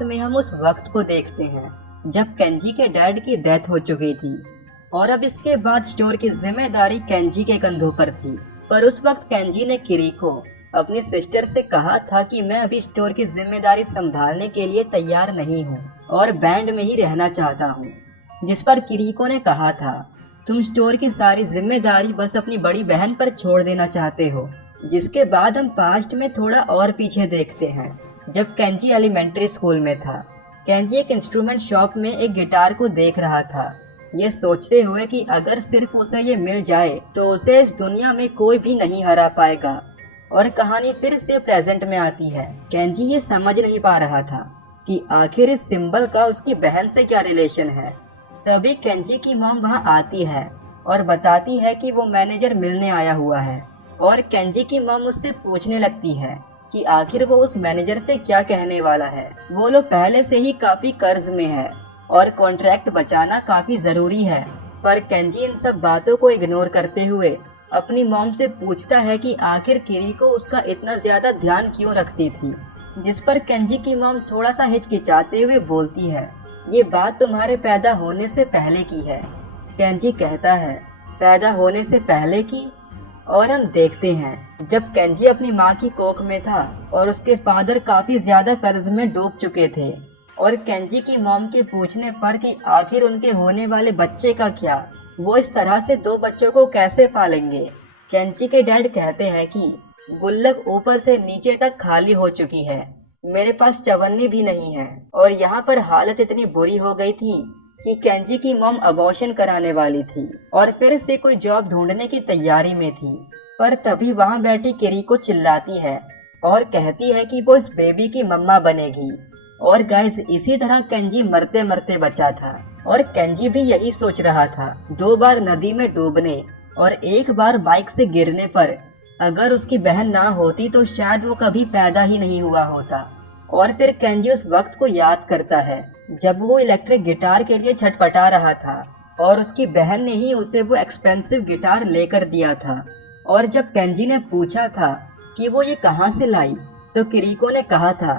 Past में हम उस वक्त को देखते हैं जब केंजी के डैड की डेथ हो चुकी थी और अब इसके बाद स्टोर की जिम्मेदारी केंजी के कंधों पर थी। पर उस वक्त केंजी ने किरीको अपनी सिस्टर से कहा था कि मैं अभी स्टोर की जिम्मेदारी संभालने के लिए तैयार नहीं हूँ और बैंड में ही रहना चाहता हूँ। जिस पर किरीको ने कहा था, तुम स्टोर की सारी जिम्मेदारी बस अपनी बड़ी बहन पर छोड़ देना चाहते हो। जिसके बाद हम पास्ट में थोड़ा और पीछे देखते हैं, जब केंजी एलिमेंट्री स्कूल में था। केंजी एक इंस्ट्रूमेंट शॉप में एक गिटार को देख रहा था, ये सोचते हुए कि अगर सिर्फ उसे ये मिल जाए तो उसे इस दुनिया में कोई भी नहीं हरा पाएगा। और कहानी फिर से प्रेजेंट में आती है। केंजी ये समझ नहीं पा रहा था कि आखिर इस सिंबल का उसकी बहन से क्या रिलेशन है। तभी केंजी की मॉम वहाँ आती है और बताती है कि वो मैनेजर मिलने आया हुआ है। और केंजी की मॉम उससे पूछने लगती है कि आखिर वो उस मैनेजर से क्या कहने वाला है। वो लोग पहले से ही काफी कर्ज में है और कॉन्ट्रैक्ट बचाना काफी जरूरी है। पर केंजी इन सब बातों को इग्नोर करते हुए अपनी मॉम से पूछता है कि आखिर किरीको उसका इतना ज्यादा ध्यान क्यों रखती थी। जिस पर केंजी की मॉम थोड़ा सा हिचकिचाते हुए बोलती है, ये बात तुम्हारे पैदा होने से पहले की है। केंजी कहता है, पैदा होने से पहले की? और हम देखते हैं जब केंजी अपनी माँ की कोख में था और उसके फादर काफी ज्यादा कर्ज में डूब चुके थे और केंजी की मॉम के पूछने पर कि आखिर उनके होने वाले बच्चे का क्या, वो इस तरह से दो बच्चों को कैसे पालेंगे। केंजी के डैड कहते हैं कि गुल्लक ऊपर से नीचे तक खाली हो चुकी है, मेरे पास चवन्नी भी नहीं है। और यहाँ पर हालत इतनी बुरी हो गई थी कि केंजी की मॉम अबॉर्शन कराने वाली थी और फिर से कोई जॉब ढूंढने की तैयारी में थी। पर तभी वहाँ बैठी किरीको चिल्लाती है और कहती है कि वो इस बेबी की मम्मा बनेगी। और गाइस, इसी तरह केंजी मरते मरते बचा था और केंजी भी यही सोच रहा था। 2 बार नदी में डूबने और 1 बार बाइक से गिरने पर अगर उसकी बहन ना होती तो शायद वो कभी पैदा ही नहीं हुआ होता। और फिर केंजी उस वक्त को याद करता है जब वो इलेक्ट्रिक गिटार के लिए छटपटा रहा था और उसकी बहन ने ही उसे वो एक्सपेंसिव गिटार लेकर दिया था। और जब केंजी ने पूछा था कि वो ये कहाँ से लाई, तो किरीको ने कहा था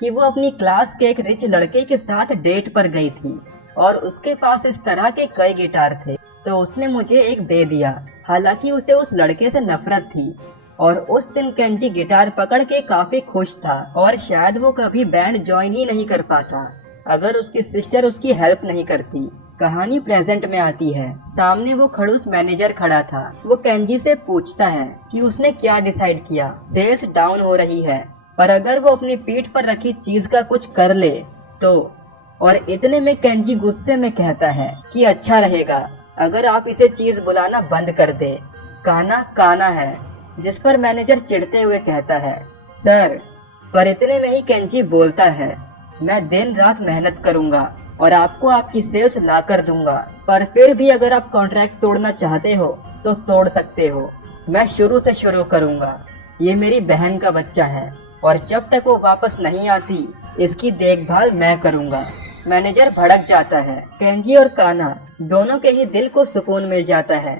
कि वो अपनी क्लास के एक रिच लड़के के साथ डेट पर गई थी और उसके पास इस तरह के कई गिटार थे, तो उसने मुझे एक दे दिया। हालांकि उसे उस लड़के से नफरत थी और उस दिन केंजी गिटार पकड़ के काफी खुश था और शायद वो कभी बैंड ज्वाइन ही नहीं कर पाता अगर उसकी सिस्टर उसकी हेल्प नहीं करती। कहानी प्रेजेंट में आती है। सामने वो खड़ूस मैनेजर खड़ा था। वो केंजी से पूछता है कि उसने क्या डिसाइड किया। सेल्स डाउन हो रही है, पर अगर वो अपनी पीठ पर रखी चीज का कुछ कर ले तो। और इतने में केंजी गुस्से में कहता है कि अच्छा रहेगा अगर आप इसे चीज बुलाना बंद कर दे, काना काना है। जिस पर मैनेजर चिढ़ते हुए कहता है, सर। पर इतने में ही केंजी बोलता है, मैं दिन रात मेहनत करूंगा और आपको आपकी सेल्स ला कर दूंगा, पर फिर भी अगर आप कॉन्ट्रैक्ट तोड़ना चाहते हो तो तोड़ सकते हो। मैं शुरू से शुरू करूंगा। ये मेरी बहन का बच्चा है और जब तक वो वापस नहीं आती इसकी देखभाल मैं करूंगा। मैनेजर भड़क जाता है। केंजी और काना दोनों के ही दिल को सुकून मिल जाता है।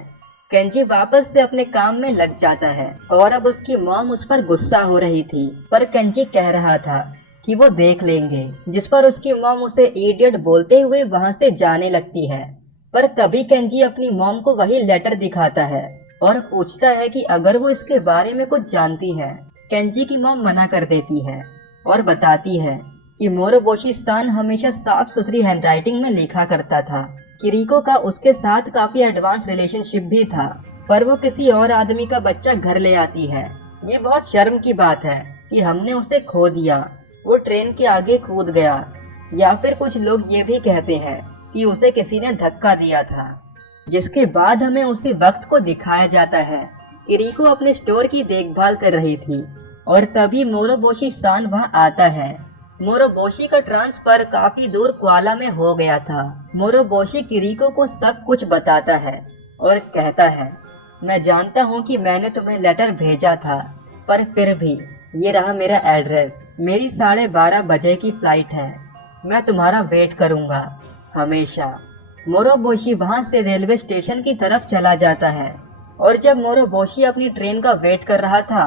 केंजी वापस से अपने काम में लग जाता है और अब उसकी मॉम उस पर गुस्सा हो रही थी, पर केंजी कह रहा था कि वो देख लेंगे। जिस पर उसकी मॉम उसे इडियट बोलते हुए वहाँ से जाने लगती है। पर तभी केंजी अपनी मॉम को वही लेटर दिखाता है और पूछता है कि अगर वो इसके बारे में कुछ जानती है। केंजी की मॉम मना कर देती है और बताती है कि मोरोबोशी सान हमेशा साफ सुथरी हैंडराइटिंग में लिखा करता था। किरीको का उसके साथ काफी एडवांस रिलेशनशिप भी था, पर वो किसी और आदमी का बच्चा घर ले आती है। ये बहुत शर्म की बात है कि हमने उसे खो दिया। वो ट्रेन के आगे कूद गया, या फिर कुछ लोग ये भी कहते हैं कि उसे किसी ने धक्का दिया था। जिसके बाद हमें उसी वक्त को दिखाया जाता है। किरीको अपने स्टोर की देखभाल कर रही थी और तभी मोरोबोशी सान वहाँ आता है। मोरोबोशी का ट्रांसफर काफी दूर क्वाला में हो गया था। मोरोबोशी किरीको को सब कुछ बताता है और कहता है, मैं जानता हूँ कि मैंने तुम्हें लेटर भेजा था, पर फिर भी ये रहा मेरा एड्रेस। मेरी 12:30 बजे की फ्लाइट है। मैं तुम्हारा वेट करूँगा हमेशा। मोरोबोशी वहाँ से रेलवे स्टेशन की तरफ चला जाता है और जब मोरोबोशी अपनी ट्रेन का वेट कर रहा था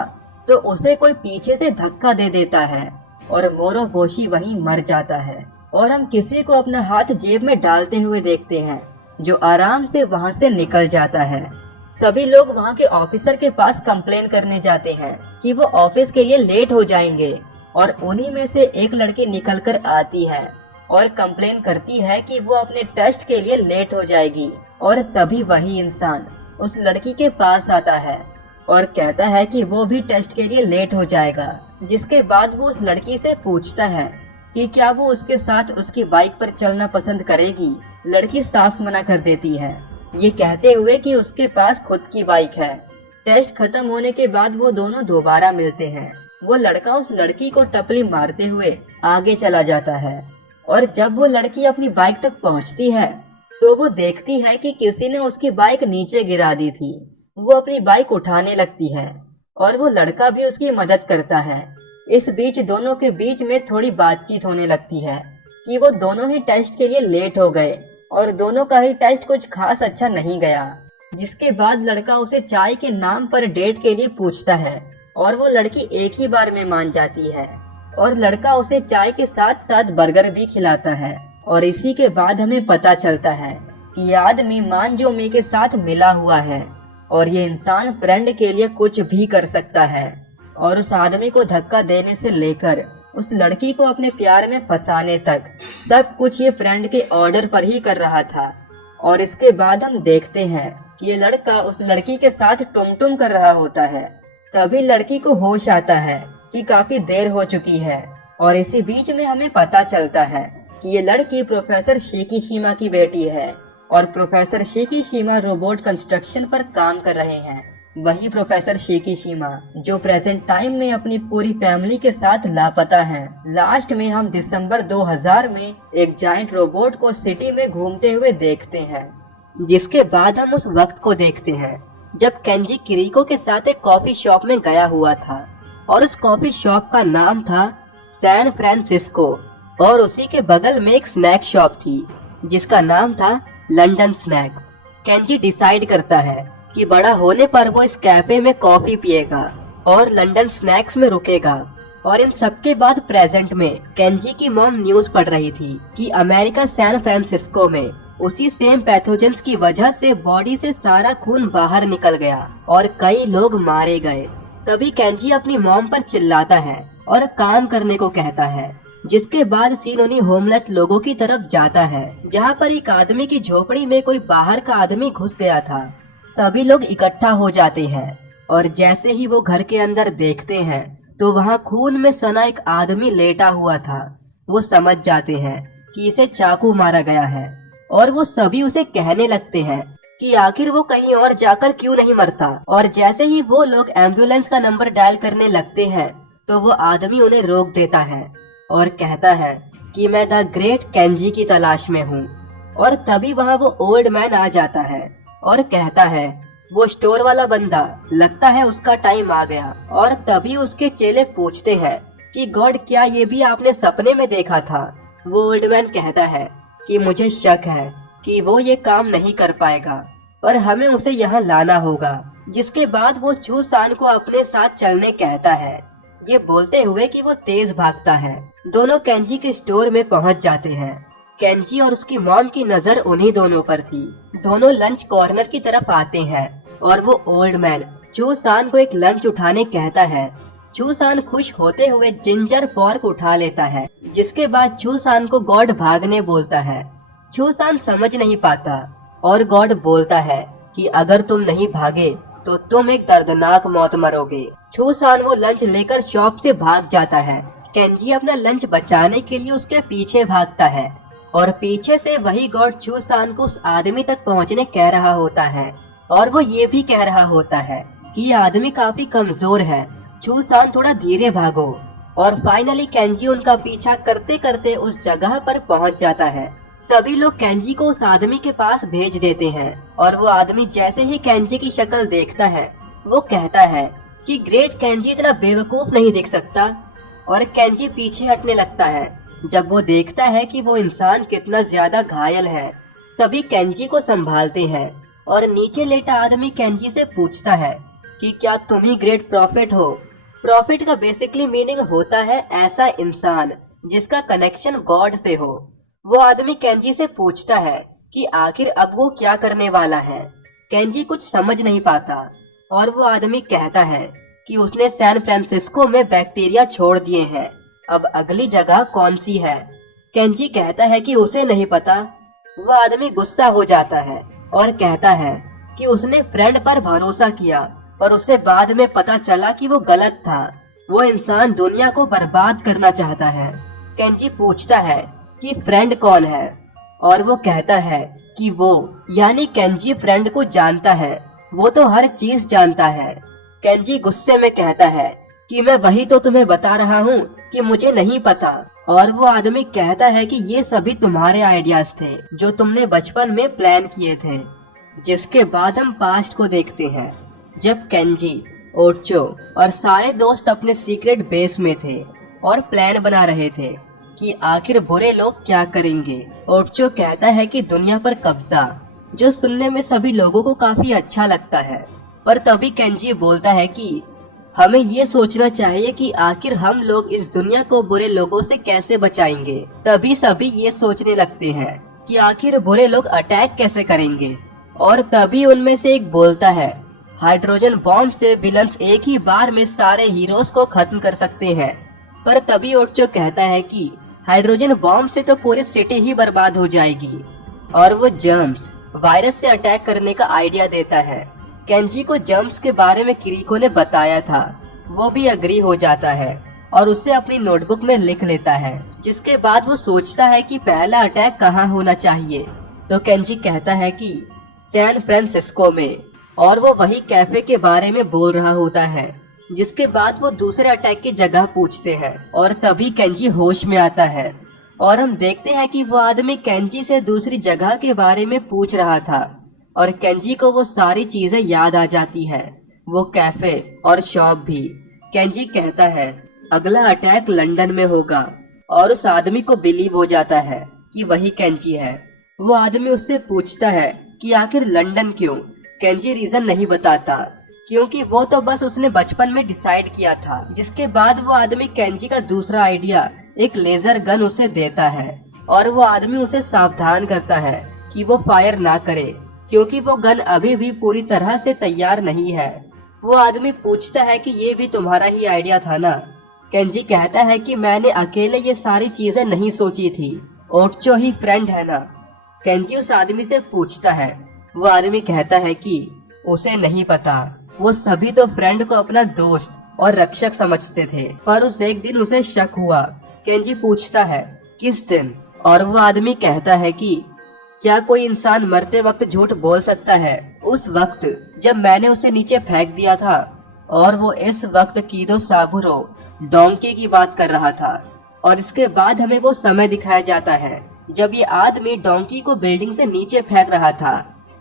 तो उसे कोई पीछे से धक्का दे देता है और मोरोबोशी वहीं मर जाता है। और हम किसी को अपना हाथ जेब में डालते हुए देखते हैं जो आराम से वहां से निकल जाता है। सभी लोग वहां के ऑफिसर के पास कंप्लेन करने जाते हैं कि वो ऑफिस के लिए लेट हो जाएंगे और उन्हीं में से एक लड़की निकलकर आती है और कंप्लेन करती है कि वो अपने टेस्ट के लिए लेट हो जाएगी। और तभी वही इंसान उस लड़की के पास आता है और कहता है कि वो भी टेस्ट के लिए लेट हो जाएगा। जिसके बाद वो उस लड़की से पूछता है कि क्या वो उसके साथ उसकी बाइक पर चलना पसंद करेगी। लड़की साफ मना कर देती है, ये कहते हुए कि उसके पास खुद की बाइक है। टेस्ट खत्म होने के बाद वो दोनों दोबारा मिलते हैं। वो लड़का उस लड़की को टपली मारते हुए आगे चला जाता है और जब वो लड़की अपनी बाइक तक पहुंचती है तो वो देखती है कि किसी ने उसकी बाइक नीचे गिरा दी थी। वो अपनी बाइक उठाने लगती है और वो लड़का भी उसकी मदद करता है। इस बीच दोनों के बीच में थोड़ी बातचीत होने लगती है कि वो दोनों ही टेस्ट के लिए लेट हो गए और दोनों का ही टेस्ट कुछ खास अच्छा नहीं गया। जिसके बाद लड़का उसे चाय के नाम पर डेट के लिए पूछता है और वो लड़की एक ही बार में मान जाती है और लड़का उसे चाय के साथ साथ बर्गर भी खिलाता है। और इसी के बाद हमें पता चलता है कि ये आदमी मानजोमी के साथ मिला हुआ है और ये इंसान फ्रेंड के लिए कुछ भी कर सकता है। और उस आदमी को धक्का देने से लेकर उस लड़की को अपने प्यार में फंसाने तक सब कुछ ये फ्रेंड के ऑर्डर पर ही कर रहा था। और इसके बाद हम देखते हैं कि ये लड़का उस लड़की के साथ टुम कर रहा होता है। तभी लड़की को होश आता है कि काफी देर हो चुकी है और इसी बीच में हमें पता चलता है कि ये लड़की प्रोफेसर शिकीशिमा की बेटी है और प्रोफेसर शिकीशिमा रोबोट कंस्ट्रक्शन पर काम कर रहे हैं। वही प्रोफेसर शिकीशिमा जो प्रेजेंट टाइम में अपनी पूरी फैमिली के साथ लापता है। लास्ट में हम दिसंबर 2000 में एक जायंट रोबोट को सिटी में घूमते हुए देखते हैं। जिसके बाद हम उस वक्त को देखते हैं जब केंजी किरीको के साथ एक कॉफी शॉप में गया हुआ था और उस कॉफी शॉप का नाम था सैन फ्रांसिस्को और उसी के बगल में एक स्नैक शॉप थी जिसका नाम था लंदन स्नैक्स। केंजी डिसाइड करता है कि बड़ा होने पर वो इस कैफे में कॉफी पिएगा और लंदन स्नैक्स में रुकेगा। और इन सबके बाद प्रेजेंट में केंजी की मॉम न्यूज पढ़ रही थी कि अमेरिका सैन फ्रांसिस्को में उसी सेम पैथोजेंस की वजह से बॉडी से सारा खून बाहर निकल गया और कई लोग मारे गए। तभी केंजी अपनी मॉम पर चिल्लाता है और काम करने को कहता है। जिसके बाद सीन उन्हीं होमलेस लोगों की तरफ जाता है जहाँ पर एक आदमी की झोपड़ी में कोई बाहर का आदमी घुस गया था। सभी लोग इकट्ठा हो जाते हैं और जैसे ही वो घर के अंदर देखते हैं तो वहाँ खून में सना एक आदमी लेटा हुआ था। वो समझ जाते हैं कि इसे चाकू मारा गया है और वो सभी उसे कहने लगते हैं कि आखिर वो कहीं और जाकर क्यों नहीं मरता। और जैसे ही वो लोग एम्बुलेंस का नंबर डायल करने लगते हैं तो वो आदमी उन्हें रोक देता है और कहता है कि मैं द ग्रेट केंजी की तलाश में हूँ। और तभी वहाँ वो ओल्ड मैन आ जाता है और कहता है वो स्टोर वाला बंदा, लगता है उसका टाइम आ गया। और तभी उसके चेले पूछते हैं कि गॉड क्या ये भी आपने सपने में देखा था। वो ओल्ड मैन कहता है कि मुझे शक है कि वो ये काम नहीं कर पाएगा और हमें उसे यहाँ लाना होगा। जिसके बाद वो चू सान को अपने साथ चलने कहता है, ये बोलते हुए कि वो तेज भागता है। दोनों केंजी के स्टोर में पहुँच जाते हैं। केंजी और उसकी मॉम की नजर उन्हीं दोनों पर थी। दोनों लंच कॉर्नर की तरफ आते हैं और वो ओल्ड मैन चू सान को एक लंच उठाने कहता है। चू सान खुश होते हुए जिंजर फॉर्क उठा लेता है। जिसके बाद चू सान को गॉड भागने बोलता है। चू सान समझ नहीं पाता और गॉड बोलता है कि अगर तुम नहीं भागे तो तुम एक दर्दनाक मौत मरोगे। चू सान वो लंच लेकर शॉप से भाग जाता है। केंजी अपना लंच बचाने के लिए उसके पीछे भागता है और पीछे से वही गॉड चू सान को उस आदमी तक पहुंचने कह रहा होता है और वो ये भी कह रहा होता है कि ये आदमी काफी कमजोर है, चू सान थोड़ा धीरे भागो। और फाइनली केंजी उनका पीछा करते करते उस जगह पर पहुंच जाता है। सभी लोग केंजी को उस आदमी के पास भेज देते हैं और वो आदमी जैसे ही केंजी की शक्ल देखता है वो कहता है कि ग्रेट केंजी इतना बेवकूफ नहीं दिख सकता। और केंजी पीछे हटने लगता है जब वो देखता है कि वो इंसान कितना ज्यादा घायल है। सभी केंजी को संभालते हैं और नीचे लेटा आदमी केंजी से पूछता है कि क्या तुम ही ग्रेट प्रॉफिट हो। प्रॉफिट का बेसिकली मीनिंग होता है ऐसा इंसान जिसका कनेक्शन गॉड से हो। वो आदमी केंजी से पूछता है कि आखिर अब वो क्या करने वाला है। केंजी कुछ समझ नहीं पाता और वो आदमी कहता है कि उसने सैन फ्रांसिस्को में बैक्टीरिया छोड़ दिए हैं, अब अगली जगह कौन सी है। केंजी कहता है कि उसे नहीं पता। वो आदमी गुस्सा हो जाता है और कहता है कि उसने फ्रेंड पर भरोसा किया पर उसे बाद में पता चला कि वो गलत था। वो इंसान दुनिया को बर्बाद करना चाहता है। केंजी पूछता है कि फ्रेंड कौन है और वो कहता है कि वो यानी केंजी फ्रेंड को जानता है, वो तो हर चीज जानता है। केंजी गुस्से में कहता है कि मैं वही तो तुम्हें बता रहा हूँ कि मुझे नहीं पता। और वो आदमी कहता है कि ये सभी तुम्हारे आइडियाज थे जो तुमने बचपन में प्लान किए थे। जिसके बाद हम पास्ट को देखते हैं जब केंजी, ओर्चो और सारे दोस्त अपने सीक्रेट बेस में थे और प्लान बना रहे थे कि आखिर बुरे लोग क्या करेंगे। ओर्चो कहता है कि दुनिया पर कब्जा, जो सुनने में सभी लोगों को काफी अच्छा लगता है। पर तभी केंजी बोलता है कि हमें ये सोचना चाहिए कि आखिर हम लोग इस दुनिया को बुरे लोगों से कैसे बचाएंगे। तभी सभी ये सोचने लगते हैं कि आखिर बुरे लोग अटैक कैसे करेंगे। और तभी उनमें से एक बोलता है हाइड्रोजन बॉम्ब से विलन्स एक ही बार में सारे हीरोज को खत्म कर सकते हैं। पर तभी ओर्चो कहता है कि हाइड्रोजन बॉम्ब से तो पूरी सिटी ही बर्बाद हो जाएगी। और वो जर्म्स, वायरस से अटैक करने का आइडिया देता है। केंजी को जर्म्स के बारे में किरीको ने बताया था, वो भी अग्री हो जाता है और उसे अपनी नोटबुक में लिख लेता है। जिसके बाद वो सोचता है कि पहला अटैक कहाँ होना चाहिए। तो केंजी कहता है कि सैन फ्रांसिस्को में, और वो वही कैफे के बारे में बोल रहा होता है। जिसके बाद वो दूसरे अटैक की जगह पूछते हैं और तभी केंजी होश में आता है और हम देखते हैं कि वो आदमी केंजी से दूसरी जगह के बारे में पूछ रहा था और केंजी को वो सारी चीजें याद आ जाती है, वो कैफे और शॉप भी। केंजी कहता है अगला अटैक लंदन में होगा और उस आदमी को बिलीव हो जाता है कि वही केंजी है। वो आदमी उससे पूछता है कि आखिर लंदन क्यों। केंजी रीजन नहीं बताता क्योंकि वो तो बस उसने बचपन में डिसाइड किया था। जिसके बाद वो आदमी केंजी का दूसरा आइडिया, एक लेजर गन उसे देता है और वो आदमी उसे सावधान करता है कि वो फायर ना करे क्योंकि वो गन अभी भी पूरी तरह से तैयार नहीं है। वो आदमी पूछता है कि ये भी तुम्हारा ही आइडिया था ना। केंजी कहता है कि मैंने अकेले ये सारी चीजें नहीं सोची थी, ओर्चो ही फ्रेंड है ना। केंजी उस आदमी से पूछता है। वो आदमी कहता है कि उसे नहीं पता, वो सभी तो फ्रेंड को अपना दोस्त और रक्षक समझते थे पर उस एक दिन उसे शक हुआ। केंजी पूछता है किस दिन, और वो आदमी कहता है कि क्या कोई इंसान मरते वक्त झूठ बोल सकता है। उस वक्त जब मैंने उसे नीचे फेंक दिया था, और वो इस वक्त कीदो साबुरो डोंकी की बात कर रहा था। और इसके बाद हमें वो समय दिखाया जाता है जब ये आदमी डोंकी को बिल्डिंग से नीचे फेंक रहा था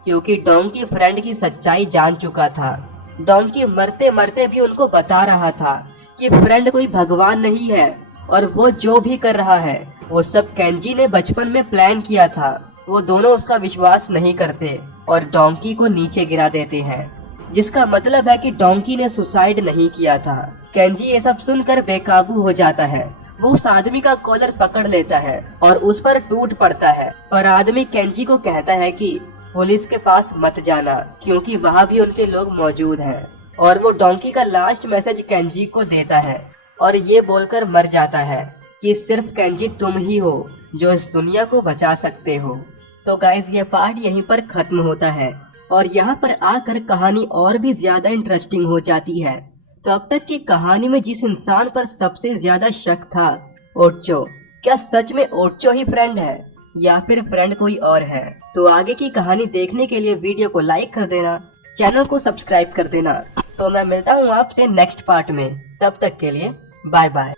क्योंकि डोंकी फ्रेंड की सच्चाई जान चुका था। डोंकी मरते मरते भी उनको बता रहा था कि फ्रेंड कोई भगवान नहीं है और वो जो भी कर रहा है वो सब केंजी ने बचपन में प्लान किया था। वो दोनों उसका विश्वास नहीं करते और डोंकी को नीचे गिरा देते हैं, जिसका मतलब है कि डोंकी ने सुसाइड नहीं किया था। केंजी ये सब सुनकर बेकाबू हो जाता है। वो उस आदमी का कॉलर पकड़ लेता है और उस पर टूट पड़ता है और आदमी केंजी को कहता है कि पुलिस के पास मत जाना क्योंकि वहाँ भी उनके लोग मौजूद हैं। और वो डोंकी का लास्ट मैसेज केंजी को देता है और ये बोलकर मर जाता है कि सिर्फ केंजी तुम ही हो जो इस दुनिया को बचा सकते हो। तो गाइस ये पार्ट यहीं पर खत्म होता है और यहाँ पर आकर कहानी और भी ज्यादा इंटरेस्टिंग हो जाती है। तो अब तक की कहानी में जिस इंसान पर सबसे ज्यादा शक था, ओर्चो, क्या सच में ओर्चो ही फ्रेंड है या फिर फ्रेंड कोई और है? तो आगे की कहानी देखने के लिए वीडियो को लाइक कर देना, चैनल को सब्सक्राइब कर देना। तो मैं मिलता हूँ आपसे नेक्स्ट पार्ट में, तब तक के लिए बाय बाय।